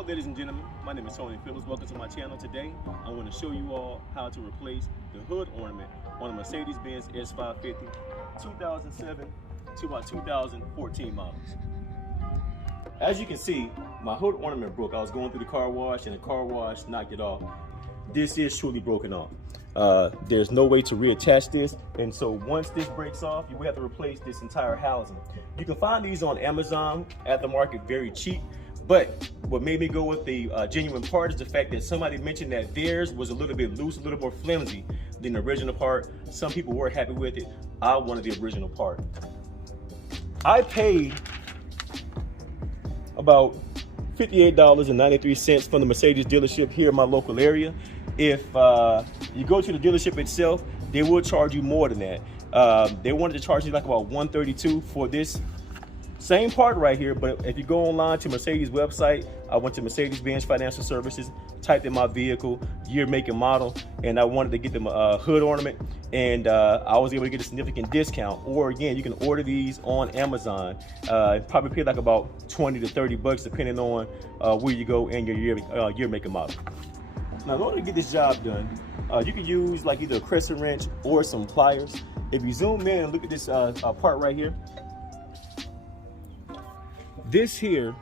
Hello ladies and gentlemen, my name is Tony Phillips. Welcome to my channel. Today I'm going to show you all how to replace the hood ornament on a Mercedes-Benz S550 2007 to about 2014 models. As you can see, my hood ornament broke. I was going through the car wash and the car wash knocked it off. This is truly broken off. There's no way to reattach this, and so once this breaks off, you will have to replace this entire housing. You can find these on Amazon at the market very cheap. But what made me go with the genuine part is the fact that somebody mentioned that theirs was a little bit loose, a little more flimsy than the original part. Some people were happy with it. I wanted the original part. I paid about $58.93 from the Mercedes dealership here in my local area. If you go to the dealership itself, they will charge you more than that. They wanted to charge you like about $132 for this same part right here, but if you go online to Mercedes website, I went to Mercedes-Benz Financial Services, typed in my vehicle, year, make, and model, and I wanted to get them a hood ornament, and I was able to get a significant discount. Or again, you can order these on Amazon. Probably pay like about 20 to 30 bucks depending on where you go and your year, make, and model. Now, in order to get this job done, you can use like either a crescent wrench or some pliers. If you zoom in and look at this part right here, this here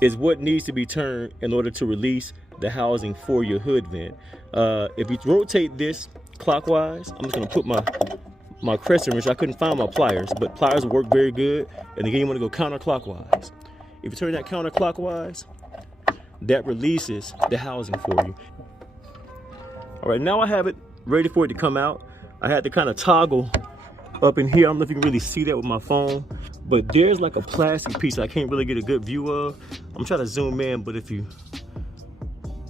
is what needs to be turned in order to release the housing for your hood vent. If you rotate this clockwise, I'm just gonna put my crescent wrench. I couldn't find my pliers, but pliers work very good. And again, you wanna go counterclockwise. If you turn that counterclockwise, that releases the housing for you. All right, now I have it ready for it to come out. I had to kind of toggle up in here. I don't know if you can really see that with my phone, but there's like a plastic piece I can't really get a good view of. I'm trying to zoom in, but if you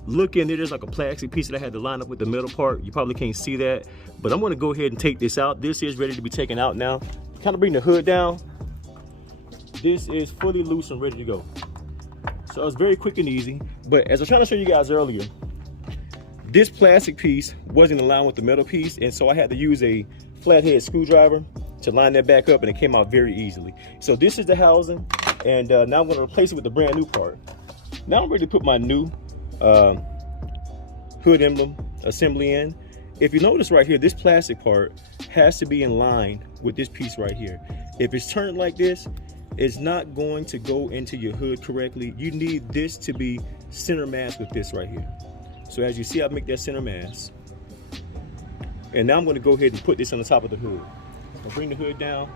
look in there, there's like a plastic piece that I had to line up with the metal part. You probably can't see that, but I'm gonna go ahead and take this out. This is ready to be taken out now. Kind of bring the hood down. This is fully loose and ready to go. So it's very quick and easy, but as I was trying to show you guys earlier, this plastic piece wasn't aligned with the metal piece, and so I had to use a flathead screwdriver to line that back up, and it came out very easily. So this is the housing, and now I'm going to replace it with the brand new part. Now I'm ready to put my new hood emblem assembly in. If you notice right here, this plastic part has to be in line with this piece right here. If it's turned like this, it's not going to go into your hood correctly. You need this to be center mass with this right here. So as you see, I make that center mass. And now I'm going to go ahead and put this on the top of the hood. So bring the hood down,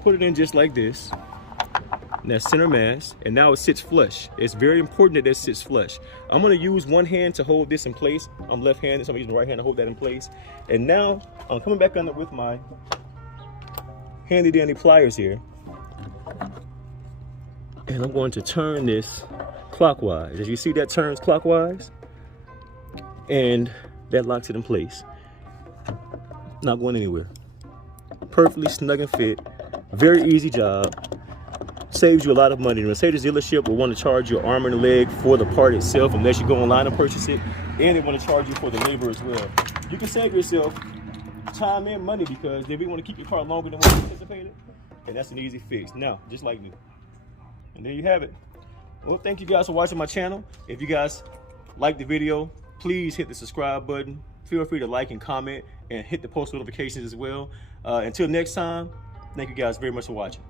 put it in just like this. And that's center mass, and now it sits flush. It's very important that it sits flush. I'm going to use one hand to hold this in place. I'm left-handed, so I'm using the right hand to hold that in place. And now I'm coming back under with my handy-dandy pliers here. And I'm going to turn this clockwise. As you see, that turns clockwise, and that locks it in place. Not going anywhere. Perfectly snug and fit. Very easy job. Saves you a lot of money. The Mercedes dealership will want to charge you an arm and a leg for the part itself unless you go online and purchase it, and they want to charge you for the labor as well. You can save yourself time and money because they really want to keep your car longer than what you anticipated, and that's an easy fix. Now, just like new. And there you have it. Well, thank you guys for watching my channel. If you guys like the video, please hit the subscribe button. Feel free to like and comment and hit the post notifications as well. Until next time, thank you guys very much for watching.